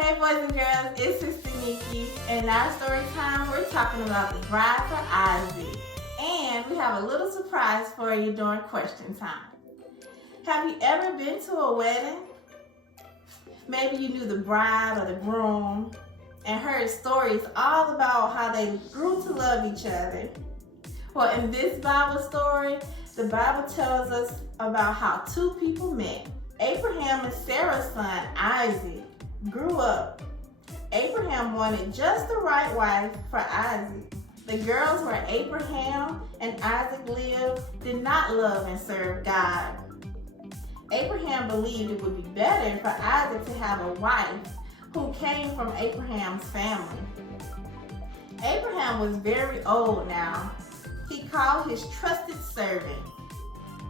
Hey boys and girls, it's Sister Nikki, and in our story time, we're talking about the bride for Isaac. And we have a little surprise for you during question time. Have you ever been to a wedding? Maybe you knew the bride or the groom and heard stories all about how they grew to love each other. Well, in this Bible story, the Bible tells us about how two people met. Abraham and Sarah's son, Isaac, grew up. Abraham wanted just the right wife for Isaac. The girls where Abraham and Isaac lived did not love and serve God. Abraham believed it would be better for Isaac to have a wife who came from Abraham's family. Abraham was very old now. He called his trusted servant,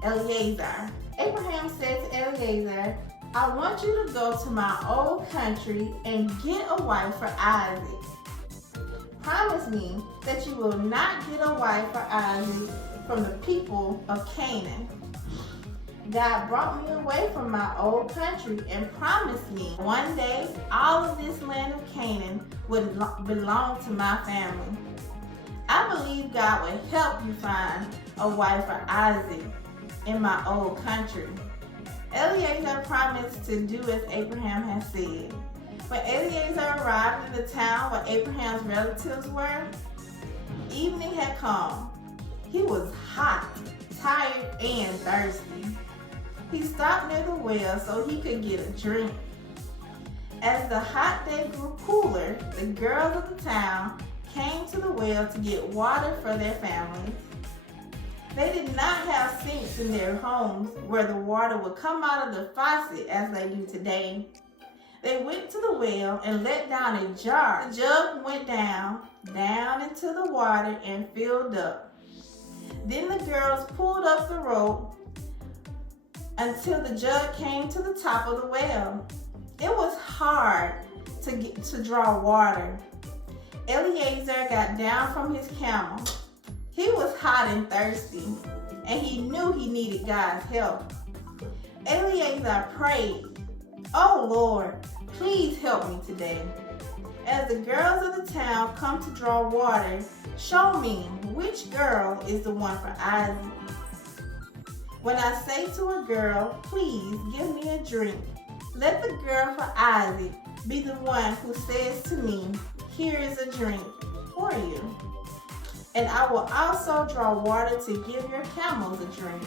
Eliezer. Abraham said to Eliezer, I want you to go to my old country and get a wife for Isaac. Promise me that you will not get a wife for Isaac from the people of Canaan. God brought me away from my old country and promised me one day all of this land of Canaan would belong to my family. I believe God will help you find a wife for Isaac in my old country. Eliezer promised to do as Abraham had said. When Eliezer arrived in the town where Abraham's relatives were, evening had come. He was hot, tired, and thirsty. He stopped near the well so he could get a drink. As the hot day grew cooler, the girls of the town came to the well to get water for their families. They did not have sinks in their homes where the water would come out of the faucet as they do today. They went to the well and let down a jar. The jug went down into the water and filled up. Then the girls pulled up the rope until the jug came to the top of the well. It was hard to draw water. Eliezer got down from his camel. He was hot and thirsty, and he knew he needed God's help. Eliezer prayed, Oh Lord, please help me today. As the girls of the town come to draw water, show me which girl is the one for Isaac. When I say to a girl, please give me a drink, let the girl for Isaac be the one who says to me, here is a drink for you. And I will also draw water to give your camels a drink.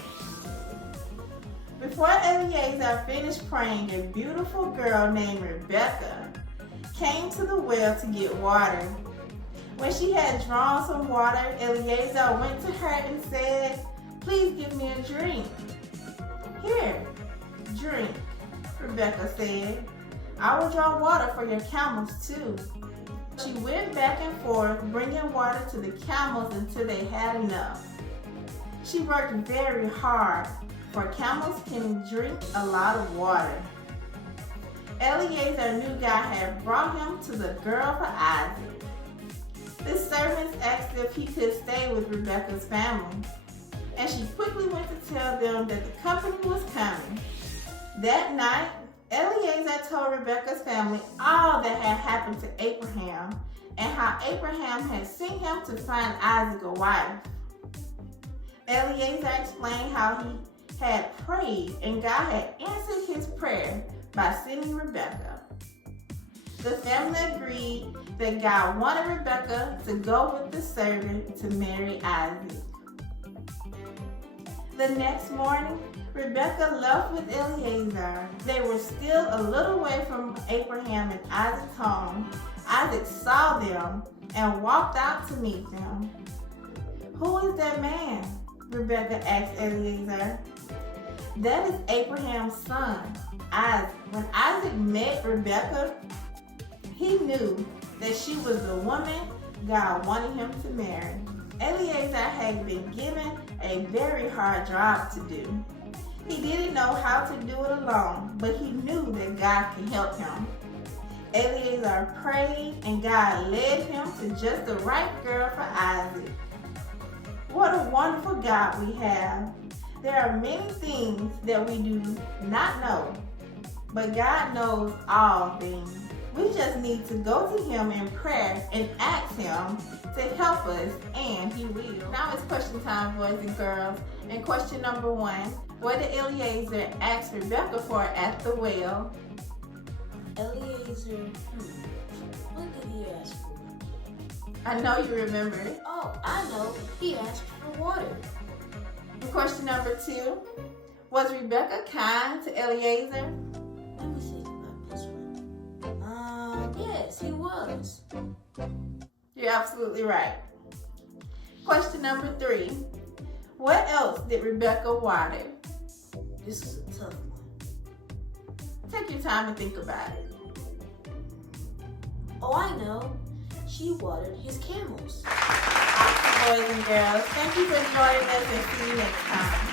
Before Eliezer finished praying, a beautiful girl named Rebecca came to the well to get water. When she had drawn some water, Eliezer went to her and said, please give me a drink. Here, drink, Rebecca said. I will draw water for your camels too. She went back and forth, bringing water to the camels until they had enough. She worked very hard, for camels can drink a lot of water. Eliezer knew God had brought him to the girl for Isaac. The servants asked if he could stay with Rebecca's family, and she quickly went to tell them that the company was coming. That night, Eliezer told Rebecca's family all that had happened to Abraham and how Abraham had sent him to find Isaac a wife. Eliezer explained how he had prayed and God had answered his prayer by sending Rebecca. The family agreed that God wanted Rebecca to go with the servant to marry Isaac. The next morning, Rebecca left with Eliezer. They were still a little way from Abraham and Isaac's home. Isaac saw them and walked out to meet them. Who is that man? Rebecca asked Eliezer. That is Abraham's son, Isaac. When Isaac met Rebecca, he knew that she was the woman God wanted him to marry. Eliezer had been given a very hard job to do. He didn't know how to do it alone, but he knew that God could help him. Eliezer prayed and God led him to just the right girl for Isaac. What a wonderful God we have. There are many things that we do not know, but God knows all things. We just need to go to him in prayer and ask him to help us, and he will. Now it's question time, boys and girls. And question number 1, what did Eliezer ask Rebecca for at the well? Eliezer, what did he ask for? I know you remember it. Oh, I know. He asked for water. And question number 2, was Rebecca kind to Eliezer? Let me think about this one. Yes, he was. You're absolutely right. Question number 3, what else did Rebecca water? This is a tough one. Take your time and think about it. Oh, I know. She watered his camels. Awesome, boys and girls. Thank you for joining us, and see you next time.